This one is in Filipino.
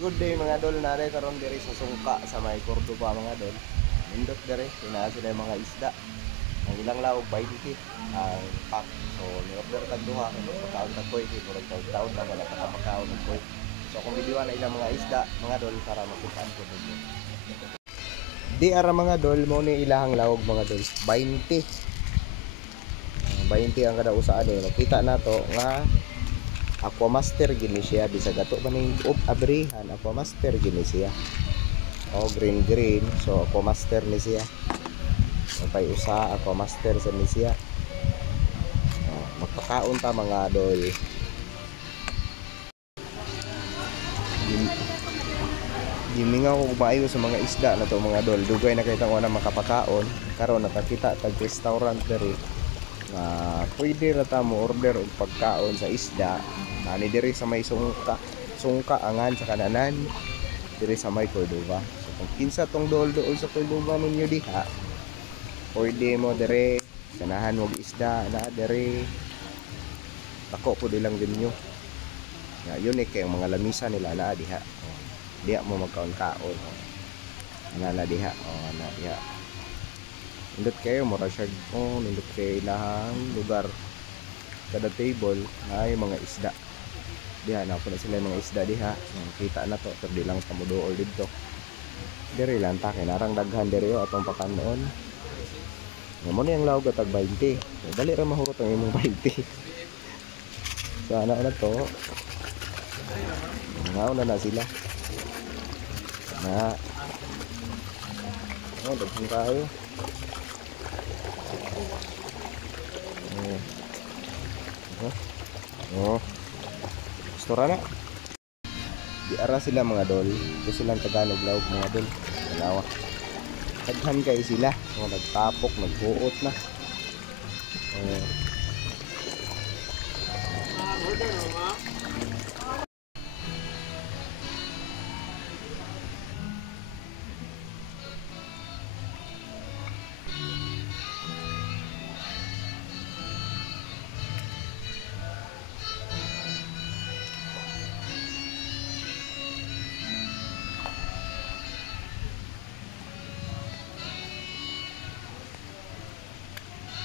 Good day mga dol, nare karon diri sa Sungka sa may Cordoba mga dol. Indot diri, tinaa sila yung mga isda. Ang ilang lawog 20 ang pack. So ni-order tag duha kung pagkaon tag koy kay murag taon na wala pa makaon og koy. So kung biliwan na ilang mga isda mga dol para makitaan ko dito. Di ara mga dol mo ni ilahang lawog mga dol, 20. 20 ang kada usa ani. Nakita nato nga Aquamaster gini siya bisag ato ba ning abrihan Aquamaster gini siya. Oh green so Aquamaster ni siya. Pay usa Aquamaster sa ni siya. Oh, magpakaon ta mga dol. Gimingaw ko maayo sa mga isda na to mga dol. Dugay na kay tang na makapakaon karon nakakita tag restaurant diri nga pwede ra ta mo order og pagkaon sa isda nani diri sa may sungka angan sa kananan diri sa may Cordoba. So kung kinsa tong dool sa Cordoba ninyo diha pwede mo diri sanahan og isda na diri dako po lang din nyo nga yun kay ang mga lamisa nila na diha diha mo magkaon-kaon na diha na diha. Nindot kayo mura siya nindot kayo lahang lugar kada table ay mga isda diha na po na sila mga isda diha kita na to pero di lang tamudo or dito diri lang ta kay narang daghan diri atong pakanoon nga mo ni ang lawog atag 20 dali ra mahurot ang imong 20 so ana na to ngauna na sila na daghan kayo. Gusto na. Di ara sila mga dol. Ito silang Tagalog lawog mga dol. Dalawa. Taghan kay sila. Nagtapok, naghuot na.